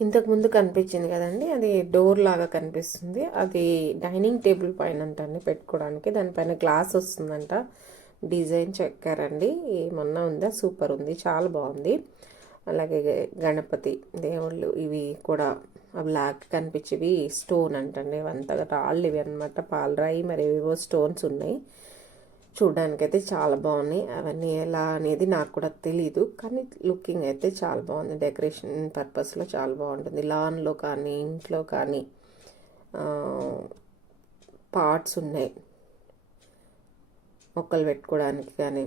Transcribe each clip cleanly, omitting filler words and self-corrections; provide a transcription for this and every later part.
ఇంతకుముందు కనిపించింది కదండి, అది డోర్ లాగా కనిపిస్తుంది. అది డైనింగ్ టేబుల్ పైన అంటండి పెట్టుకోవడానికి. దానిపైన గ్లాస్ వస్తుందంట. డిజైన్ చెక్కారండి. ఏమన్నా ఉందా, సూపర్ ఉంది, చాలా బాగుంది. అలాగే గణపతి దేవుళ్ళు ఇవి కూడా బ్లాక్ కనిపించేవి స్టోన్ అంటండి. ఇవంతా రాళ్ళు ఇవి అనమాట, పాలరాయి మరి ఏవేవో స్టోన్స్ ఉన్నాయి. చూడ్డానికైతే చాలా బాగున్నాయి. అవన్నీ ఎలా అనేది నాకు కూడా తెలీదు, కానీ లుకింగ్ అయితే చాలా బాగుంది. డెకరేషన్ పర్పస్లో చాలా బాగుంటుంది. లాన్లో కానీ ఇంట్లో కానీ పార్ట్స్ ఉన్నాయి మొక్కలు పెట్టుకోవడానికి కానీ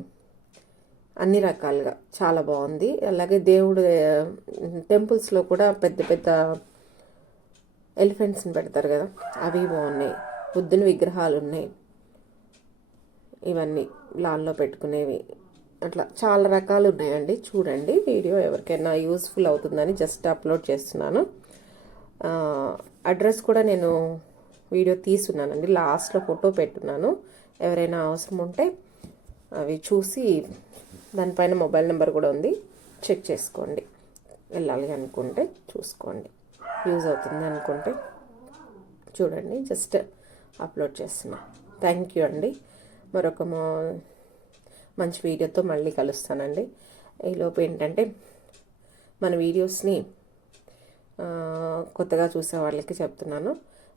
అన్ని రకాలుగా చాలా బాగుంది. అలాగే దేవుడు టెంపుల్స్లో కూడా పెద్ద పెద్ద ఎలిఫెంట్స్ని పెడతారు కదా, అవి బాగున్నాయి. బుద్ధుని విగ్రహాలు ఉన్నాయి. ఇవన్నీ లాన్లో పెట్టుకునేవి, అట్లా చాలా రకాలు ఉన్నాయండి. చూడండి, వీడియో ఎవరికైనా యూస్ఫుల్ అవుతుందని జస్ట్ అప్లోడ్ చేస్తున్నాను. అడ్రస్ కూడా నేను వీడియో తీసున్నానండి, లాస్ట్లో ఫోటో పెట్టున్నాను. ఎవరైనా అవసరం ఉంటే అవి చూసి, దానిపైన మొబైల్ నెంబర్ కూడా ఉంది, చెక్ చేసుకోండి. వెళ్ళాలి అనుకుంటే చూసుకోండి, యూజ్ అవుతుంది అనుకుంటే చూడండి. జస్ట్ అప్లోడ్ చేస్తున్నా. థ్యాంక్ యూ అండి. మరొక మంచి వీడియోతో మళ్ళీ కలుస్తానండి. ఈలోపు ఏంటంటే, మన వీడియోస్ని కొత్తగా చూసే వాళ్ళకి చెప్తున్నాను,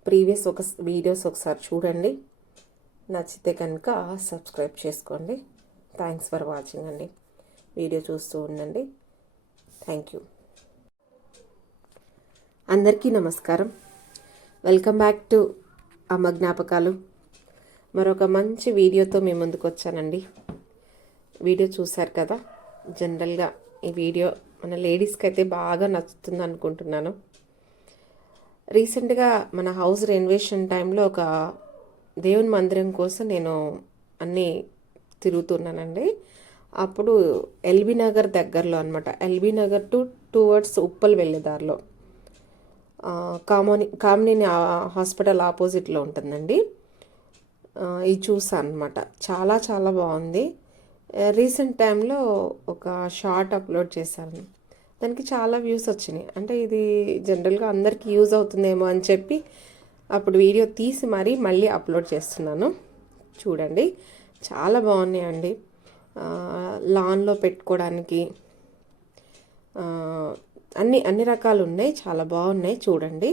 ప్రీవియస్ వీడియోస్ ఒకసారి చూడండి. నచ్చితే కనుక సబ్స్క్రైబ్ చేసుకోండి. థ్యాంక్స్ ఫర్ వాచింగ్ అండి. వీడియో చూస్తూ ఉండండి. Thank you. అందరికీ నమస్కారం. వెల్కమ్ బ్యాక్ టు అమ్మ జ్ఞాపకాలు. మరొక మంచి వీడియోతో మీ ముందుకు వచ్చానండి. వీడియో చూశారు కదా. జనరల్గా ఈ వీడియో మన లేడీస్కి అయితే బాగా నచ్చుతుంది అనుకుంటున్నాను. రీసెంట్గా మన హౌస్ రెనోవేషన్ టైంలో ఒక దేవుని మందిరం కోసం నేను అన్నీ తిరుగుతున్నానండి. అప్పుడు ఎల్బీ నగర్ దగ్గరలో అనమాట, ఎల్బీ నగర్ టువర్డ్స్ ఉప్పల్ వెళ్ళేదారిలో కామినేని హాస్పిటల్ ఆపోజిట్లో ఉంటుందండి. ఇది చూసాను అనమాట. చాలా చాలా బాగుంది. రీసెంట్ టైంలో ఒక షార్ట్ అప్లోడ్ చేశాను, దానికి చాలా వ్యూస్ వచ్చినాయి. అంటే ఇది జనరల్గా అందరికీ యూజ్ అవుతుందేమో అని చెప్పి అప్పుడు వీడియో తీసి మళ్ళీ అప్లోడ్ చేస్తున్నాను. చూడండి, చాలా బాగున్నాయండి. లాన్లో పెట్టుకోవడానికి అన్ని రకాలు ఉన్నాయి, చాలా బాగున్నాయి. చూడండి.